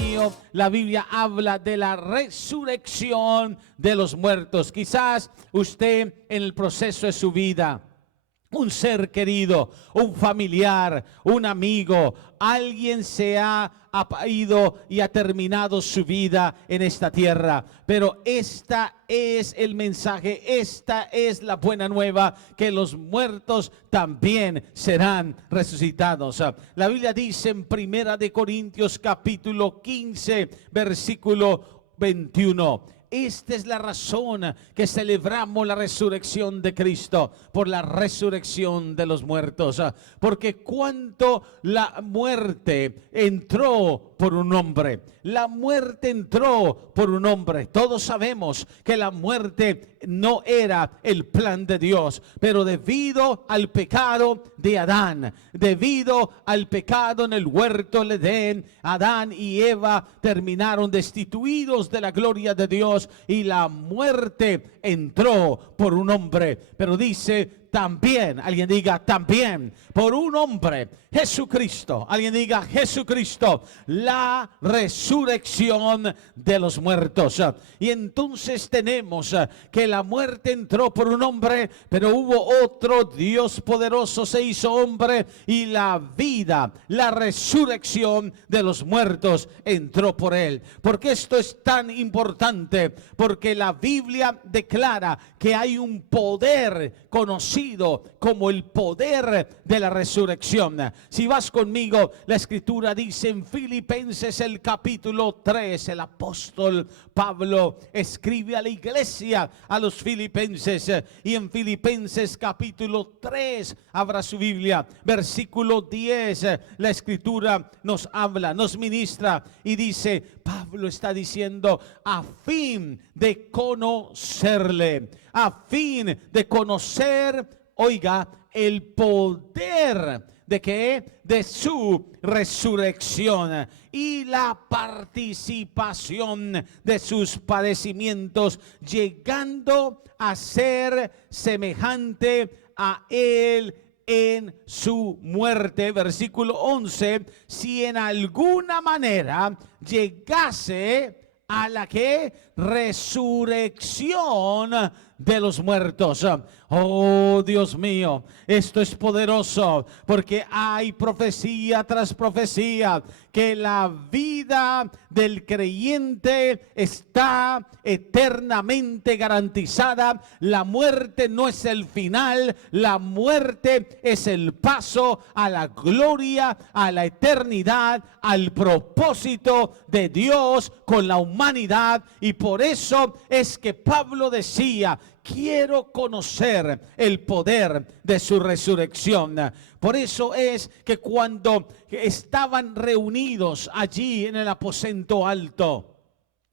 mío, la Biblia habla de la resurrección de los muertos. Quizás usted en el proceso de su vida, un ser querido, un familiar, un amigo, alguien se ha ido y ha terminado su vida en esta tierra. Pero esta es el mensaje, esta es la buena nueva, que los muertos también serán resucitados. La Biblia dice en 1 Corintios capítulo 15, versículo 21. Esta es la razón que celebramos la resurrección de Cristo, por la resurrección de los muertos. Porque cuando la muerte entró por un hombre, la muerte entró por un hombre. Todos sabemos que la muerte no era el plan de Dios, pero debido al pecado de Adán, debido al pecado en el huerto del Edén, Adán y Eva terminaron destituidos de la gloria de Dios y la muerte entró por un hombre. Pero dice también, alguien diga también, por un hombre, Jesucristo. Alguien diga Jesucristo, la resurrección de los muertos. Y entonces tenemos que la muerte entró por un hombre, pero hubo otro Dios poderoso, se hizo hombre, y la vida, la resurrección de los muertos entró por él. ¿Por qué esto es tan importante? Porque la Biblia declara que hay un poder conocido como el poder de la resurrección. Si vas conmigo, la escritura dice en Filipenses el capítulo 3, el apóstol Pablo escribe a la iglesia, a los filipenses, y en Filipenses capítulo 3, abra su Biblia, versículo 10, la escritura nos habla, nos ministra y dice, Pablo está diciendo, a fin de conocerle, a fin de conocer, oiga, el poder de que de su resurrección y la participación de sus padecimientos, llegando a ser semejante a él en su muerte. Versículo 11, si en alguna manera llegase a la que resurrección de los muertos. Oh, Dios mío, esto es poderoso, porque hay profecía tras profecía que la vida del creyente está eternamente garantizada. La muerte no es el final, la muerte es el paso a la gloria, a la eternidad, al propósito de Dios con la humanidad. Y por eso es que Pablo decía, quiero conocer el poder de su resurrección. Por eso es que cuando estaban reunidos allí en el aposento alto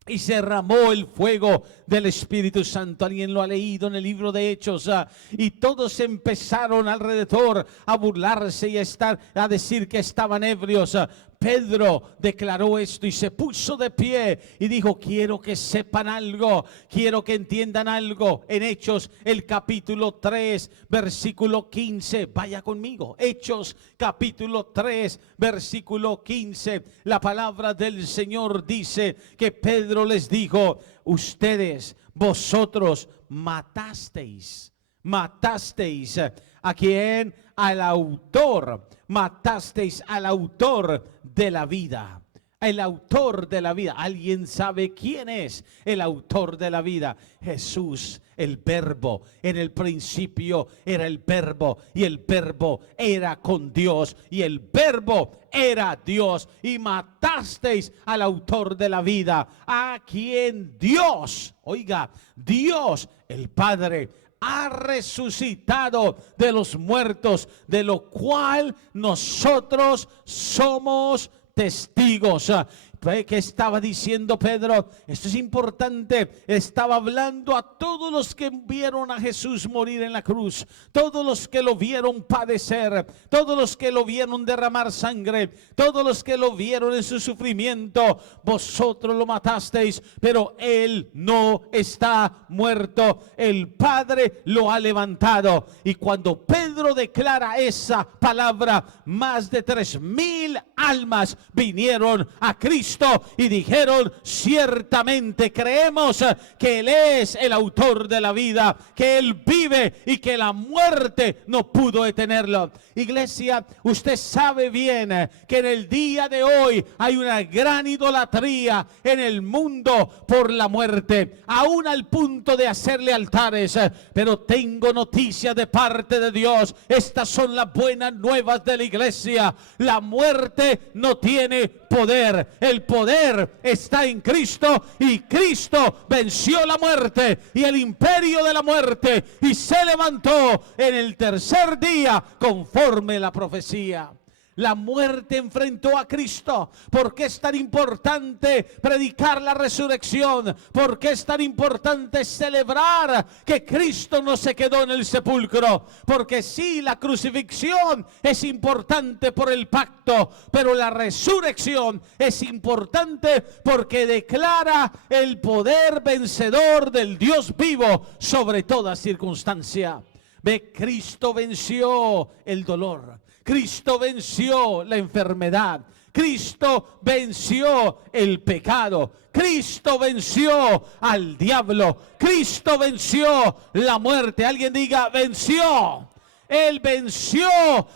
y se derramó el fuego del Espíritu Santo, alguien lo ha leído en el libro de Hechos, y todos empezaron alrededor a burlarse y a decir que estaban ebrios. Pedro declaró esto y se puso de pie y dijo, quiero que sepan algo, quiero que entiendan algo. En Hechos el capítulo 3 versículo 15, vaya conmigo, Hechos capítulo 3 versículo 15, la palabra del Señor dice que Pedro les dijo, vosotros matasteis ¿a quién? Al autor, matasteis al autor de la vida. El autor de la vida. ¿Alguien sabe quién es el autor de la vida? Jesús, el verbo. En el principio era el verbo, y el verbo era con Dios, y el verbo era Dios. Y matasteis al autor de la vida, a quien Dios, oiga, Dios el Padre ha resucitado de los muertos, de lo cual nosotros somos testigos. ¿Qué estaba diciendo Pedro? Esto es importante. Estaba hablando a todos los que vieron a Jesús morir en la cruz, todos los que lo vieron padecer, todos los que lo vieron derramar sangre, todos los que lo vieron en su sufrimiento. Vosotros lo matasteis, pero él no está muerto. El Padre lo ha levantado. Y cuando Pedro declara esa palabra, más de 3,000 almas vinieron a Cristo Cristo y dijeron: ciertamente creemos que Él es el autor de la vida, que Él vive y que la muerte no pudo detenerlo. Iglesia, usted sabe bien que en el día de hoy hay una gran idolatría en el mundo por la muerte, aún al punto de hacerle altares. Pero tengo noticias de parte de Dios. Estas son las buenas nuevas de la iglesia. La muerte no tiene poder. El poder está en Cristo, y Cristo venció la muerte y el imperio de la muerte, y se levantó en el tercer día conforme la profecía. La muerte enfrentó a Cristo. ¿Por qué es tan importante predicar la resurrección? ¿Por qué es tan importante celebrar que Cristo no se quedó en el sepulcro? Porque sí, la crucifixión es importante por el pacto, pero la resurrección es importante porque declara el poder vencedor del Dios vivo sobre toda circunstancia. Ve, Cristo venció el dolor. Cristo venció la enfermedad. Cristo venció el pecado. Cristo venció al diablo. Cristo venció la muerte. Alguien diga: venció. Él venció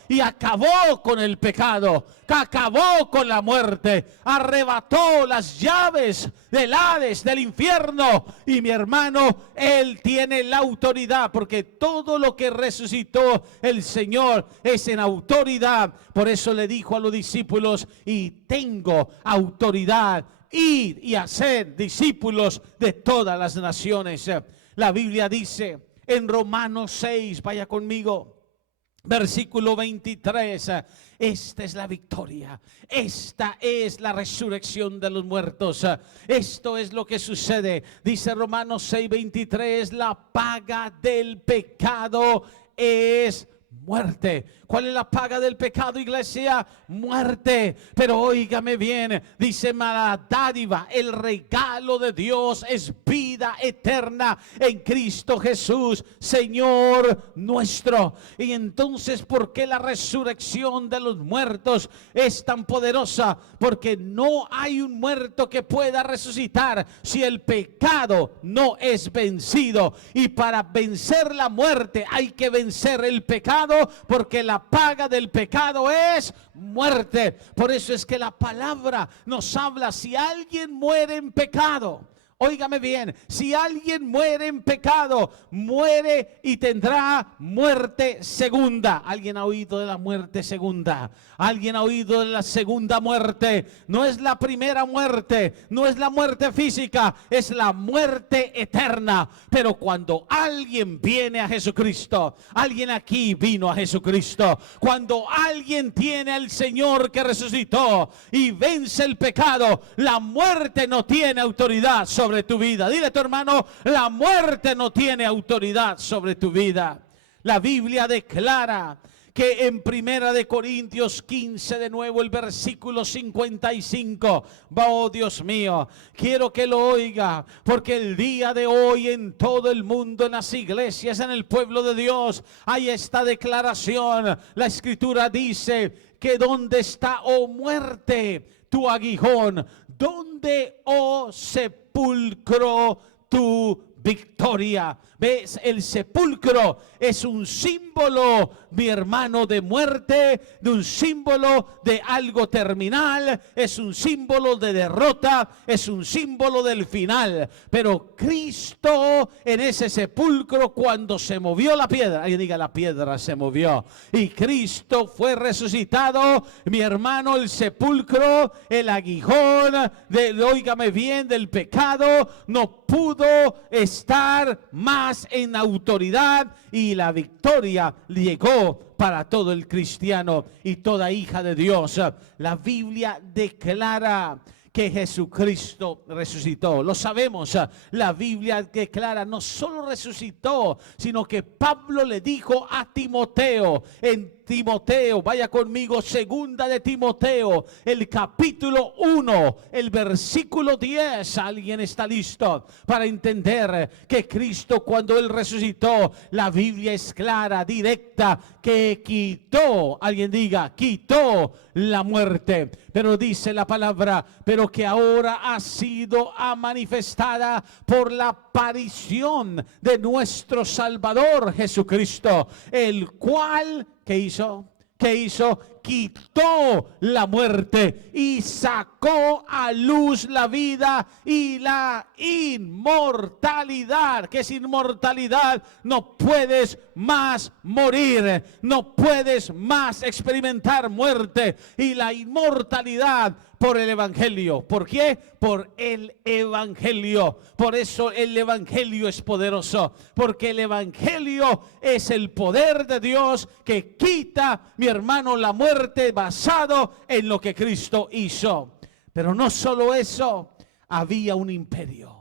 y acabó con el pecado, acabó con la muerte, arrebató las llaves del Hades, del infierno. Y mi hermano, Él tiene la autoridad, porque todo lo que resucitó el Señor es en autoridad. Por eso le dijo a los discípulos: y tengo autoridad, id y hacer discípulos de todas las naciones. La Biblia dice en Romanos 6, vaya conmigo, versículo 23, esta es la victoria, esta es la resurrección de los muertos, esto es lo que sucede. Dice Romanos 6, 23, la paga del pecado es muerte. ¿Cuál es la paga del pecado, iglesia? Muerte. Pero óigame bien, dice: la dádiva, el regalo de Dios es vida eterna en Cristo Jesús, Señor nuestro. Y entonces, ¿por qué la resurrección de los muertos es tan poderosa? Porque no hay un muerto que pueda resucitar si el pecado no es vencido. Y para vencer la muerte hay que vencer el pecado, porque la paga del pecado es muerte. Por eso es que la palabra nos habla: si alguien muere en pecado, óigame bien, si alguien muere en pecado, muere y tendrá muerte segunda. ¿Alguien ha oído de la muerte segunda? ¿Alguien ha oído de la segunda muerte? No es la primera muerte, no es la muerte física, es la muerte eterna. Pero cuando alguien viene a Jesucristo, alguien aquí vino a Jesucristo, cuando alguien tiene al Señor que resucitó y vence el pecado, la muerte no tiene autoridad sobre tu vida. Dile a tu hermano: la muerte no tiene autoridad sobre tu vida. La Biblia declara que en Primera de Corintios 15, de nuevo el versículo 55, oh Dios mío, quiero que lo oiga, porque el día de hoy en todo el mundo, en las iglesias, en el pueblo de Dios, hay esta declaración. La Escritura dice que ¿dónde está, oh muerte, tu aguijón? ¿Dónde, oh sepulcro, tu victoria? ¿Ves? El sepulcro es un símbolo, mi hermano, de muerte, de un símbolo de algo terminal, es un símbolo de derrota, es un símbolo del final. Pero Cristo en ese sepulcro, cuando se movió la piedra, alguien diga: la piedra se movió, y Cristo fue resucitado, mi hermano, el sepulcro, el aguijón, óigame bien, del pecado, no pudo estar más en autoridad, y la victoria llegó para todo el cristiano y toda hija de Dios. La Biblia declara que Jesucristo resucitó. Lo sabemos, la Biblia declara: no solo resucitó, sino que Pablo le dijo a Timoteo, en Timoteo, vaya conmigo, segunda de Timoteo, el capítulo 1, el versículo 10. ¿Alguien está listo para entender que Cristo, cuando Él resucitó, la Biblia es clara, directa, que quitó, alguien diga, quitó la muerte? Pero dice la palabra: pero pero que ahora ha sido manifestada por la aparición de nuestro Salvador Jesucristo, el cual, ¿qué hizo? ¿Qué hizo? Quitó la muerte y sacó a luz la vida y la inmortalidad. ¿Qué es inmortalidad? No puedes más morir, no puedes más experimentar muerte. Y la inmortalidad por el Evangelio. ¿Por qué? Por el Evangelio. Por eso el Evangelio es poderoso, porque el Evangelio es el poder de Dios que quita, mi hermano, la muerte basado en lo que Cristo hizo. Pero no solo eso, había un imperio.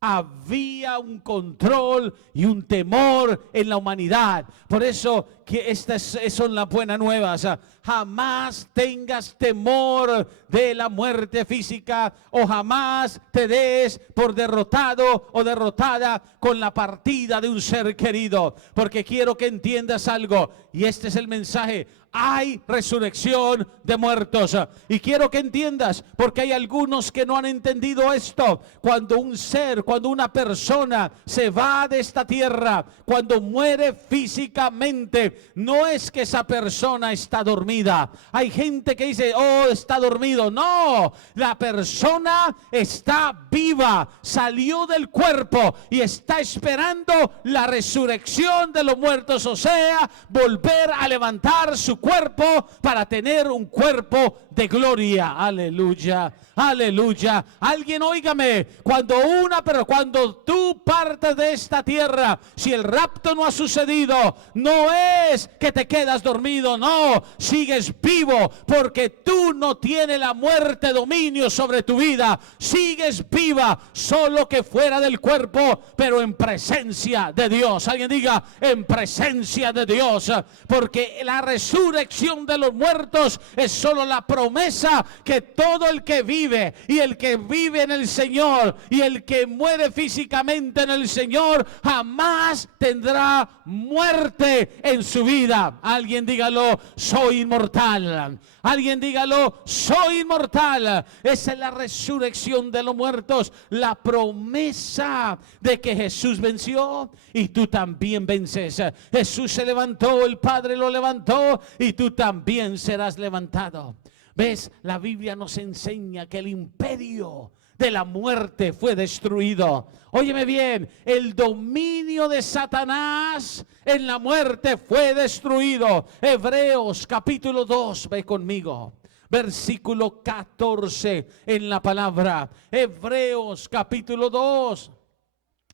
Había un control y un temor en la humanidad. Por eso que estas son las buenas nuevas. Jamás tengas temor de la muerte física, o jamás te des por derrotado o derrotada con la partida de un ser querido. Porque quiero que entiendas algo, y este es el mensaje: hay resurrección de muertos. Y quiero que entiendas, porque hay algunos que no han entendido esto. Cuando un ser, cuando una persona se va de esta tierra, cuando muere físicamente, no es que esa persona está dormida. Hay gente que dice, oh, está dormido. No, la persona está viva, salió del cuerpo y está esperando la resurrección de los muertos, o sea, volver a levantar su cuerpo para tener un cuerpo de gloria. Aleluya, aleluya. Alguien óigame, cuando tú partes de esta tierra, si el rapto no ha sucedido, no es que te quedas dormido, no, sigues vivo, porque tú no tienes la muerte dominio sobre tu vida. Sigues viva, solo que fuera del cuerpo, pero en presencia de Dios. Alguien diga, en presencia de Dios, porque la resurrección de los muertos es solo la promesa que todo el que vive, y el que vive en el Señor, y el que muere físicamente en el Señor, jamás tendrá muerte en su vida. Alguien dígalo, soy inmortal. Alguien dígalo, soy inmortal. Esa es la resurrección de los muertos, la promesa de que Jesús venció y tú también vences. Jesús se levantó, el Padre lo levantó y tú también serás levantado. ¿Ves? La Biblia nos enseña que el imperio de la muerte fue destruido. Óyeme bien, el dominio de Satanás en la muerte fue destruido. Hebreos capítulo 2, ve conmigo, versículo 14 en la palabra. Hebreos capítulo 2,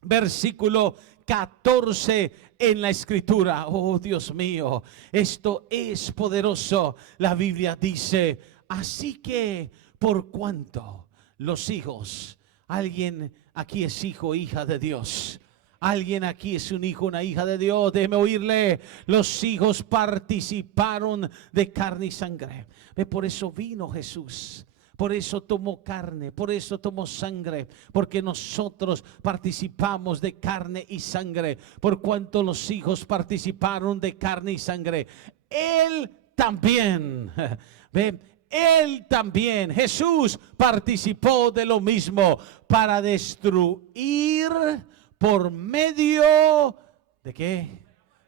versículo 14 en la escritura. Oh, Dios mío, esto es poderoso. La Biblia dice, así que por cuanto los hijos, alguien aquí es hijo, hija de Dios. Alguien aquí es un hijo, una hija de Dios. Déjeme oírle. Los hijos participaron de carne y sangre. Por eso vino Jesús. Por eso tomó carne, por eso tomó sangre, porque nosotros participamos de carne y sangre. Por cuanto los hijos participaron de carne y sangre, Él también, ¿ve? Él también, Jesús, participó de lo mismo para destruir por medio ¿de qué?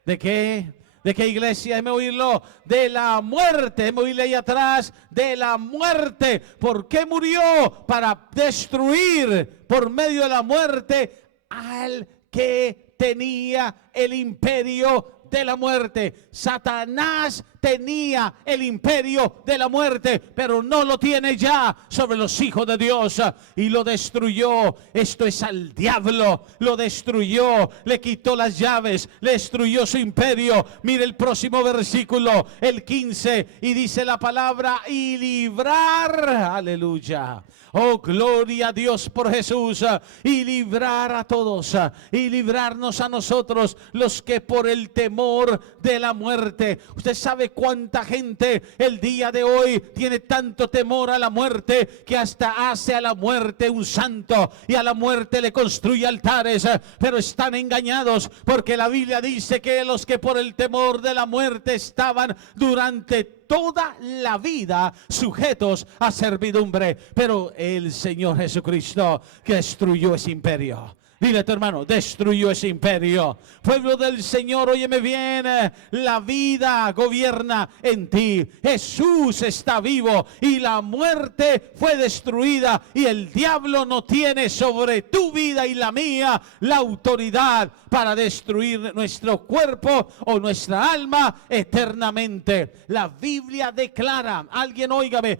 ¿De qué? ¿De qué, iglesia? Déjeme oírlo. De la muerte. Déjeme oírle ahí atrás. De la muerte. ¿Por qué murió? Para destruir por medio de la muerte al que tenía el imperio de la muerte. Satanás tenía el imperio de la muerte, pero no lo tiene ya sobre los hijos de Dios, y lo destruyó. Esto es al diablo, lo destruyó, le quitó las llaves, le destruyó su imperio. Mire el próximo versículo, el 15, y dice la palabra, y librar, aleluya. Oh, gloria a Dios por Jesús, y librar a todos, y librarnos a nosotros, los que por el temor de la muerte. Usted sabe ¿Sabe cuánta gente el día de hoy tiene tanto temor a la muerte que hasta hace a la muerte un santo y a la muerte le construye altares? Pero están engañados, porque la Biblia dice que los que por el temor de la muerte estaban durante toda la vida sujetos a servidumbre, pero el Señor Jesucristo que destruyó ese imperio. Dile a tu hermano, destruyó ese imperio. Pueblo del Señor, óyeme bien, la vida gobierna en ti. Jesús está vivo y la muerte fue destruida, y el diablo no tiene sobre tu vida y la mía la autoridad para destruir nuestro cuerpo o nuestra alma eternamente. La Biblia declara, alguien óigame,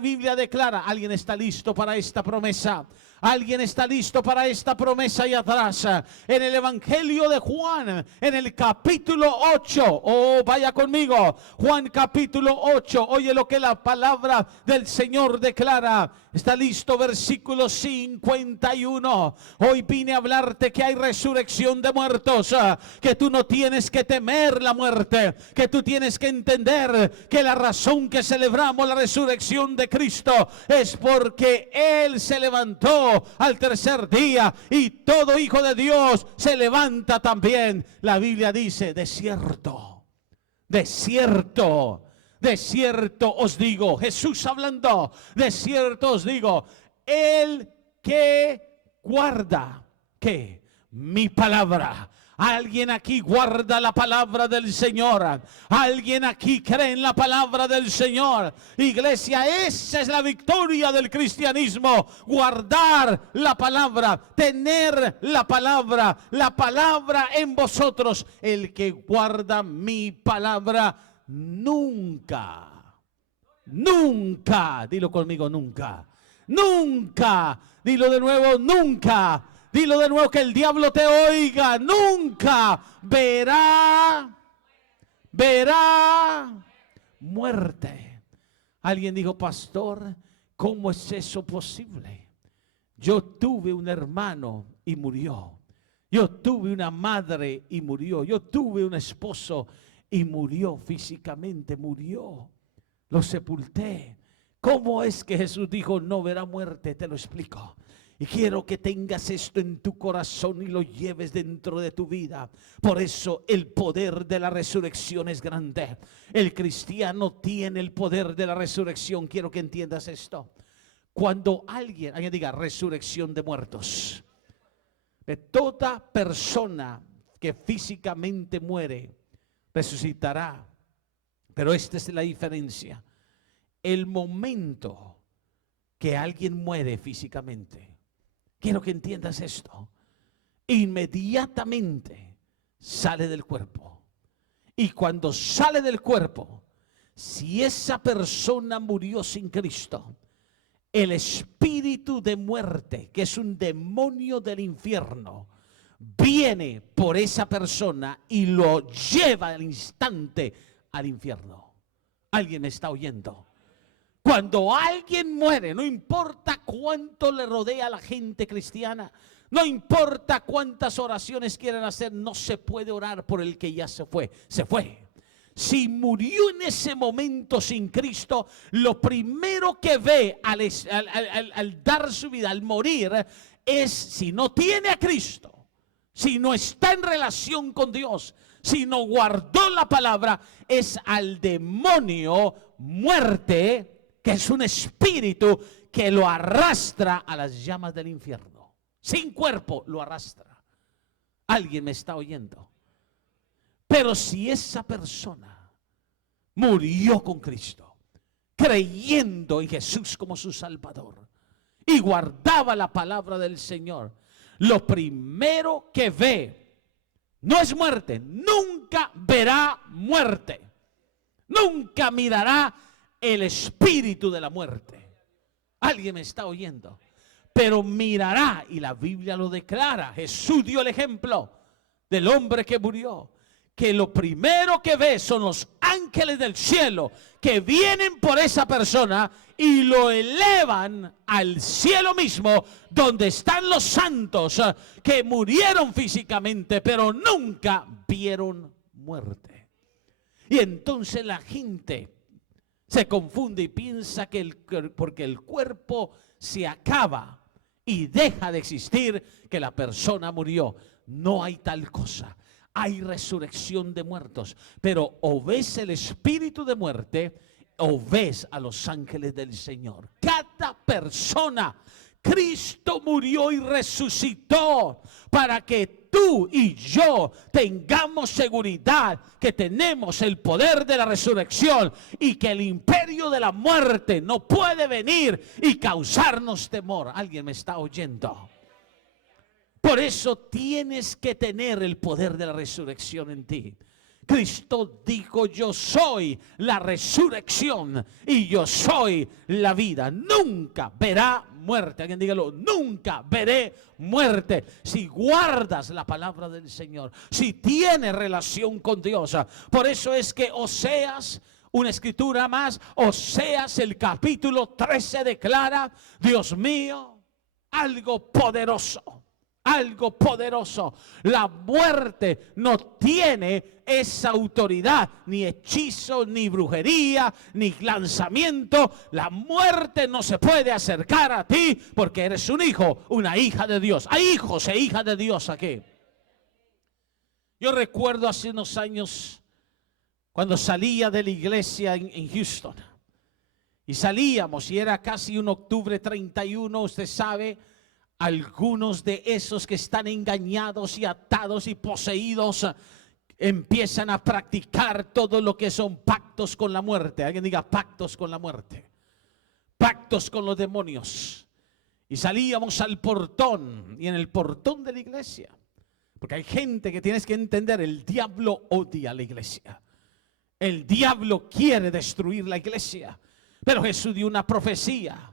Biblia declara, alguien está listo para esta promesa. Alguien está listo para esta promesa y atrás. En el Evangelio de Juan, en el capítulo 8. Oh, vaya conmigo. Juan capítulo 8. Oye lo que la palabra del Señor declara. Está listo, versículo 51. Hoy vine a hablarte que hay resurrección de muertos. Que tú no tienes que temer la muerte. Que tú tienes que entender que la razón que celebramos la resurrección de Cristo es porque Él se levantó al tercer día, y todo hijo de Dios se levanta también. La Biblia dice, de cierto, de cierto, de cierto os digo, Jesús hablando, de cierto os digo, el que guarda, ¿qué? Mi palabra. Alguien aquí guarda la palabra del Señor. Alguien aquí cree en la palabra del Señor. Iglesia, esa es la victoria del cristianismo. Guardar la palabra, tener la palabra en vosotros. El que guarda mi palabra nunca, nunca, dilo conmigo, nunca, nunca, dilo de nuevo, nunca. Dilo de nuevo, que el diablo te oiga. Nunca verá muerte. Alguien dijo, pastor, ¿cómo es eso posible? Yo tuve un hermano y murió. Yo tuve una madre y murió. Yo tuve un esposo y murió físicamente, murió. Lo sepulté. ¿Cómo es que Jesús dijo no verá muerte? Te lo explico. Y quiero que tengas esto en tu corazón y lo lleves dentro de tu vida. Por eso el poder de la resurrección es grande. El cristiano tiene el poder de la resurrección. Quiero que entiendas esto. Cuando alguien diga resurrección de muertos, de toda persona que físicamente muere, resucitará. Pero esta es la diferencia. El momento que alguien muere físicamente, quiero que entiendas esto, inmediatamente sale del cuerpo. Y cuando sale del cuerpo, si esa persona murió sin Cristo, el espíritu de muerte, que es un demonio del infierno, viene por esa persona y lo lleva al instante al infierno. ¿Alguien me está oyendo? Cuando alguien muere, no importa cuánto le rodea a la gente cristiana, no importa cuántas oraciones quieran hacer, no se puede orar por el que ya se fue. Se fue. Si murió en ese momento sin Cristo, lo primero que ve al dar su vida, al morir, es, si no tiene a Cristo, si no está en relación con Dios, si no guardó la palabra, es al demonio muerte, que es un espíritu que lo arrastra a las llamas del infierno. Sin cuerpo lo arrastra. ¿Alguien me está oyendo? Pero si esa persona murió con Cristo, creyendo en Jesús como su Salvador, y guardaba la palabra del Señor, lo primero que ve no es muerte. Nunca verá muerte. Nunca mirará el espíritu de la muerte. ¿Alguien me está oyendo? Pero mirará, y la Biblia lo declara. Jesús dio el ejemplo del hombre que murió, que lo primero que ve son los ángeles del cielo que vienen por esa persona y lo elevan al cielo mismo, donde están los santos que murieron físicamente pero nunca vieron muerte. Y entonces la gente se confunde y piensa que porque el cuerpo se acaba y deja de existir, que la persona murió. No hay tal cosa. Hay resurrección de muertos, pero o ves el espíritu de muerte o ves a los ángeles del Señor. Cada persona, Cristo murió y resucitó para que tú y yo tengamos seguridad que tenemos el poder de la resurrección y que el imperio de la muerte no puede venir y causarnos temor. ¿Alguien me está oyendo? Por eso tienes que tener el poder de la resurrección en ti. Cristo dijo: yo soy la resurrección y yo soy la vida. Nunca verá muerte. Alguien dígalo: nunca veré muerte. Si guardas la palabra del Señor, si tienes relación con Dios. Por eso es que Oseas, una escritura más, Oseas el capítulo 13 declara: Dios mío, algo poderoso. Algo poderoso. La muerte no tiene esa autoridad, ni hechizo, ni brujería, ni lanzamiento. La muerte no se puede acercar a ti porque eres un hijo, una hija de Dios. Hay hijos e hijas de Dios aquí. Yo recuerdo hace unos años cuando salía de la iglesia en Houston. Y salíamos y era casi un octubre 31, usted sabe. Algunos de esos que están engañados y atados y poseídos empiezan a practicar todo lo que son pactos con la muerte. Alguien diga: pactos con la muerte. Pactos con los demonios. Y salíamos al portón, y en el portón de la iglesia, porque hay gente que tienes que entender: el diablo odia a la iglesia. El diablo quiere destruir la iglesia. Pero Jesús dio una profecía: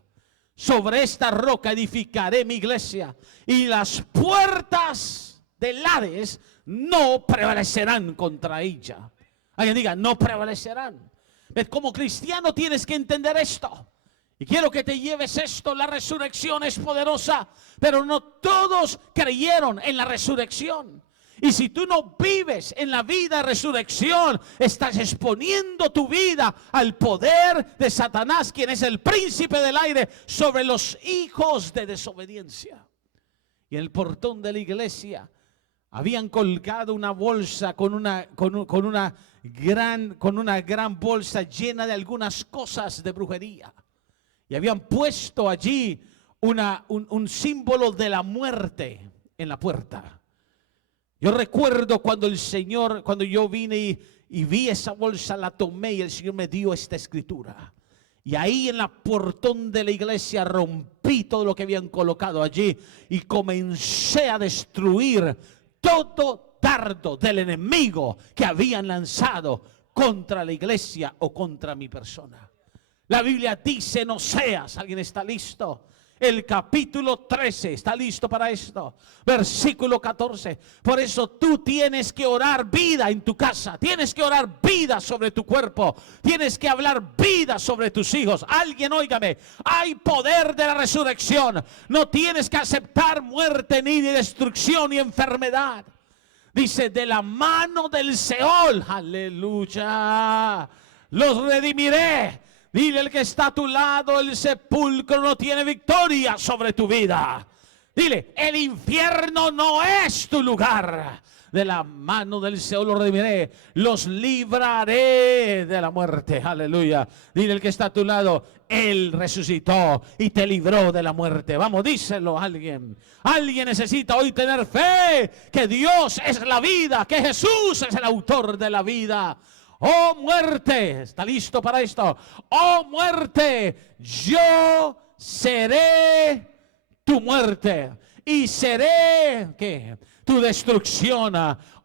sobre esta roca edificaré mi iglesia y las puertas del Hades no prevalecerán contra ella. Alguien diga: no prevalecerán. Como cristiano tienes que entender esto. Y quiero que te lleves esto: la resurrección es poderosa, pero no todos creyeron en la resurrección. Y si tú no vives en la vida de resurrección, estás exponiendo tu vida al poder de Satanás, quien es el príncipe del aire, sobre los hijos de desobediencia. Y en el portón de la iglesia habían colgado una bolsa con una gran bolsa llena de algunas cosas de brujería. Y habían puesto allí un símbolo de la muerte en la puerta. Yo recuerdo cuando yo vine y vi esa bolsa, la tomé y el Señor me dio esta escritura. Y ahí en la portón de la iglesia rompí todo lo que habían colocado allí y comencé a destruir todo dardo del enemigo que habían lanzado contra la iglesia o contra mi persona. La Biblia dice en Oseas, ¿alguien está listo? El capítulo 13, ¿está listo para esto? Versículo 14. Por eso tú tienes que orar vida en tu casa. Tienes que orar vida sobre tu cuerpo. Tienes que hablar vida sobre tus hijos. Alguien, óigame, hay poder de la resurrección. No tienes que aceptar muerte, ni destrucción, ni enfermedad. Dice: de la mano del Seol, aleluya, los redimiré. Dile al que está a tu lado: el sepulcro no tiene victoria sobre tu vida. Dile: el infierno no es tu lugar. De la mano del Seol los redimiré, los libraré de la muerte. Aleluya. Dile al que está a tu lado: Él resucitó y te libró de la muerte. Vamos, díselo a alguien. Alguien necesita hoy tener fe que Dios es la vida, que Jesús es el autor de la vida. Oh muerte, ¿está listo para esto? Oh muerte, yo seré tu muerte y seré, ¿qué? Tu destrucción.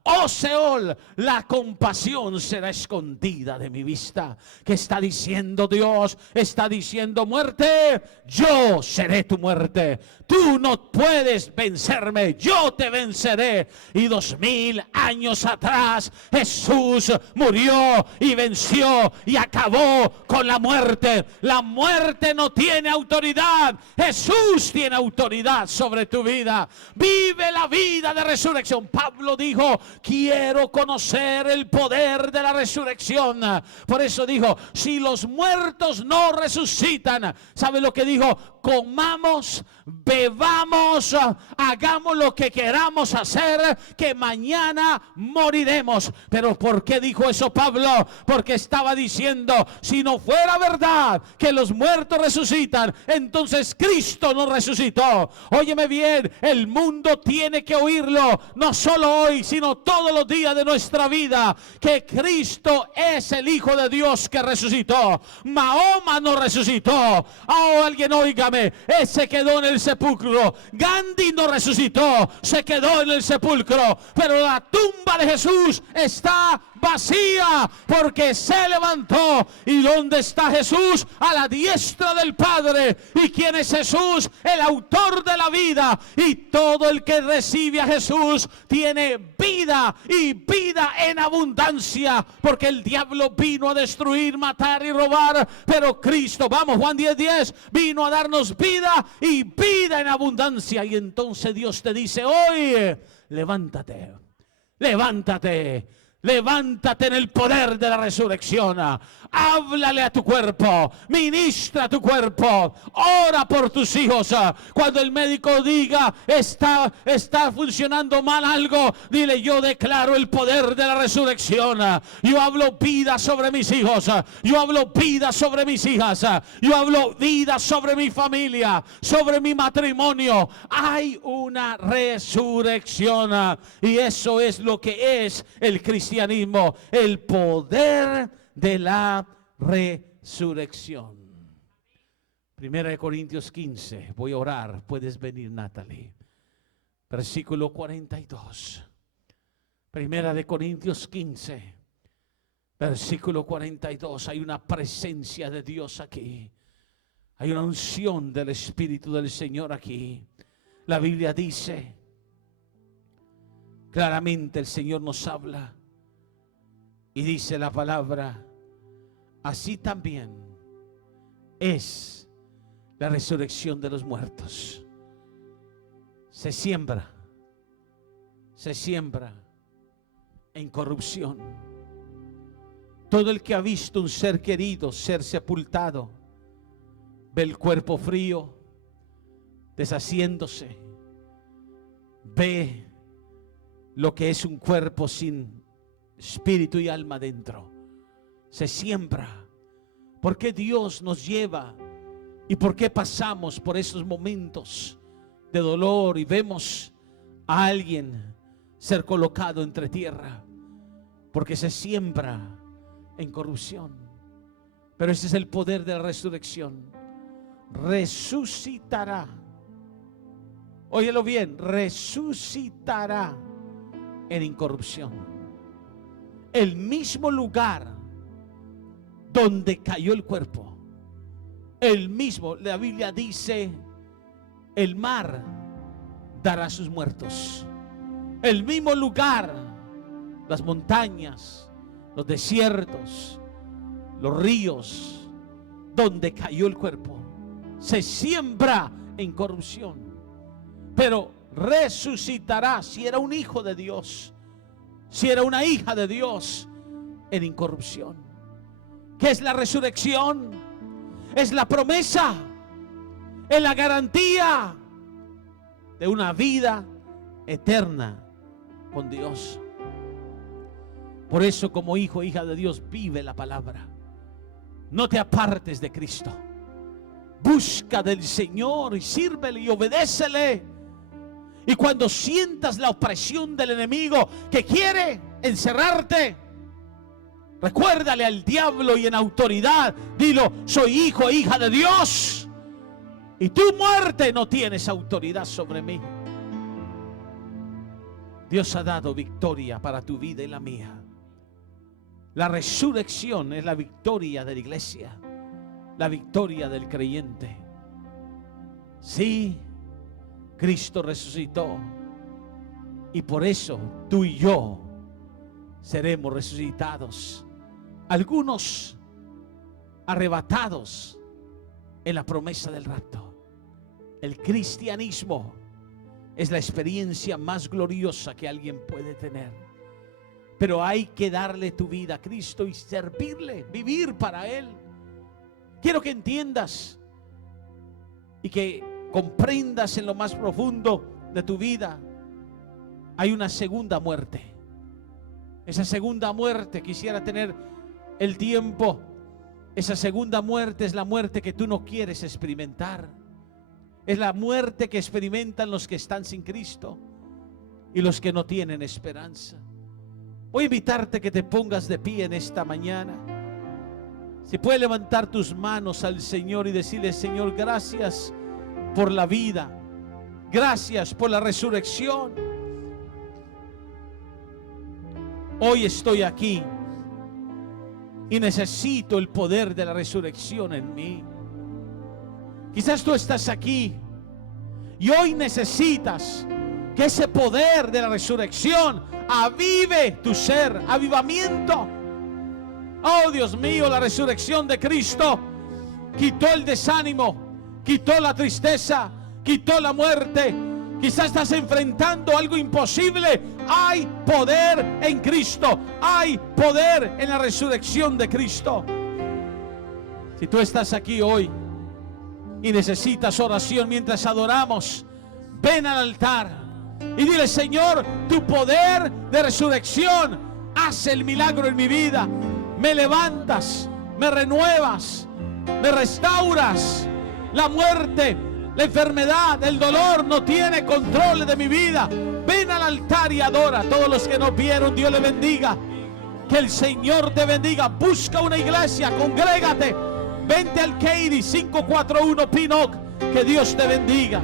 Oh Seol, la compasión será escondida de mi vista. ¿Qué está diciendo Dios? Está diciendo: muerte, yo seré tu muerte. Tú no puedes vencerme, yo te venceré. Y 2000 años atrás Jesús murió y venció y acabó con la muerte. La muerte no tiene autoridad. Jesús tiene autoridad sobre tu vida. Vive la vida de resurrección. Pablo dijo, quiero conocer el poder de la resurrección. Por eso dijo, si los muertos no resucitan, ¿sabe lo que dijo? Comamos, bebamos, hagamos lo que queramos hacer, que mañana moriremos. Pero ¿por qué dijo eso Pablo? Porque estaba diciendo, si no fuera verdad que los muertos resucitan, entonces Cristo no resucitó. Óyeme bien, el mundo tiene que oírlo, no solo hoy, sino todos los días de nuestra vida, que Cristo es el Hijo de Dios que resucitó. Mahoma no resucitó. Oh, alguien óigame, él se quedó en el sepulcro. Gandhi no resucitó, se quedó en el sepulcro. Pero la tumba de Jesús está vacía, porque se levantó. ¿Y dónde está Jesús? A la diestra del Padre. ¿Y quién es Jesús? El autor de la vida. Y todo el que recibe a Jesús tiene vida, y vida en abundancia, porque el diablo vino a destruir, matar y robar, pero Cristo, vamos, Juan 10:10, vino a darnos vida y vida en abundancia. Y entonces Dios te dice hoy, levántate, levántate, levántate en el poder de la resurrección. Háblale a tu cuerpo, ministra a tu cuerpo, ora por tus hijos. Cuando el médico diga está funcionando mal algo, dile, yo declaro el poder de la resurrección. Yo hablo vida sobre mis hijos, yo hablo vida sobre mis hijas, yo hablo vida sobre mi familia, sobre mi matrimonio. Hay una resurrección, y eso es lo que es el cristianismo, el poder de la resurrección. Primera de Corintios 15, voy a orar, puedes venir, Natalie. Versículo 42. Primera de Corintios 15, versículo 42. Hay una presencia de Dios aquí. Hay una unción del Espíritu del Señor aquí. La Biblia dice, claramente el Señor nos habla. Y dice la palabra, así también es la resurrección de los muertos. Se siembra en corrupción. Todo el que ha visto un ser querido ser sepultado, ve el cuerpo frío, deshaciéndose, ve lo que es un cuerpo sin espíritu y alma dentro. Se siembra. ¿Por qué Dios nos lleva? ¿Y por qué pasamos por esos momentos de dolor y vemos a alguien ser colocado entre tierra? Porque se siembra en corrupción. Pero ese es el poder de la resurrección. Resucitará. Óyelo bien, resucitará en incorrupción. El mismo lugar donde cayó el cuerpo, el mismo, la Biblia dice, el mar dará sus muertos. El mismo lugar, las montañas, los desiertos, los ríos, donde cayó el cuerpo, se siembra en corrupción, pero resucitará. Si era un hijo de Dios, si era una hija de Dios, en incorrupción. ¿Qué es la resurrección? Es la promesa, es la garantía de una vida eterna con Dios. Por eso, como hijo, hija de Dios, vive la palabra. No te apartes de Cristo. Busca del Señor y sírvele y obedécele. Y cuando sientas la opresión del enemigo que quiere encerrarte, recuérdale al diablo y en autoridad, dilo, soy hijo e hija de Dios, y tu muerte no tienes autoridad sobre mí. Dios ha dado victoria para tu vida y la mía. La resurrección es la victoria de la iglesia, la victoria del creyente. Sí, Cristo resucitó, y por eso tú y yo seremos resucitados. Algunos arrebatados en la promesa del rapto. El cristianismo es la experiencia más gloriosa que alguien puede tener. Pero hay que darle tu vida a Cristo y servirle, vivir para Él. Quiero que entiendas y que comprendas en lo más profundo de tu vida. Hay una segunda muerte. Esa segunda muerte, quisiera tener el tiempo. Esa segunda muerte es la muerte que tú no quieres experimentar. Es la muerte que experimentan los que están sin Cristo y los que no tienen esperanza. Voy a invitarte que te pongas de pie en esta mañana. Si puedes levantar tus manos al Señor y decirle: Señor, gracias por la vida, gracias por la resurrección. Hoy estoy aquí y necesito el poder de la resurrección en mí. Quizás tú estás aquí y hoy necesitas que ese poder de la resurrección avive tu ser, avivamiento. Oh, Dios mío, la resurrección de Cristo quitó el desánimo, quitó la tristeza, quitó la muerte. Quizás estás enfrentando algo imposible. Hay poder en Cristo, hay poder en la resurrección de Cristo. Si tú estás aquí hoy y necesitas oración mientras adoramos, ven al altar y dile: Señor, tu poder de resurrección hace el milagro en mi vida. Me levantas, me renuevas, me restauras. La muerte, la enfermedad, el dolor no tiene control de mi vida. Ven al altar y adora. Todos los que nos vieron, Dios les bendiga. Que el Señor te bendiga. Busca una iglesia, congrégate. Vente al Katy 541 Pinock. Que Dios te bendiga.